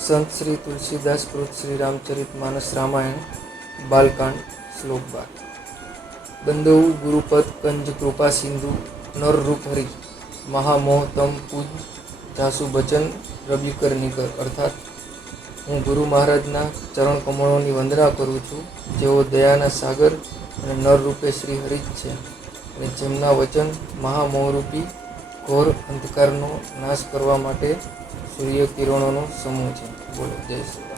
संत श्री तुलसीदास कृत श्री रामचरित मानस रामायण बालकांड श्लोक 12। बंधु गुरुपद कंज कृपा सिंधु नर रूप हरि महामोह तम पूज जासु बचन रवि कर निकर। अर्थात हूँ गुरु महाराजना चरण कमलोनी वंदना करूँ छूँ, जेओ दयाना सागर और नर रूपे श्री हरि छे અને જેમના વચન મહામોહરૂપી ઘોર અંધકારનો નાશ કરવા માટે સૂર્ય કિરણોનો સમૂહ છે। બોલો જય શ્રી રામ।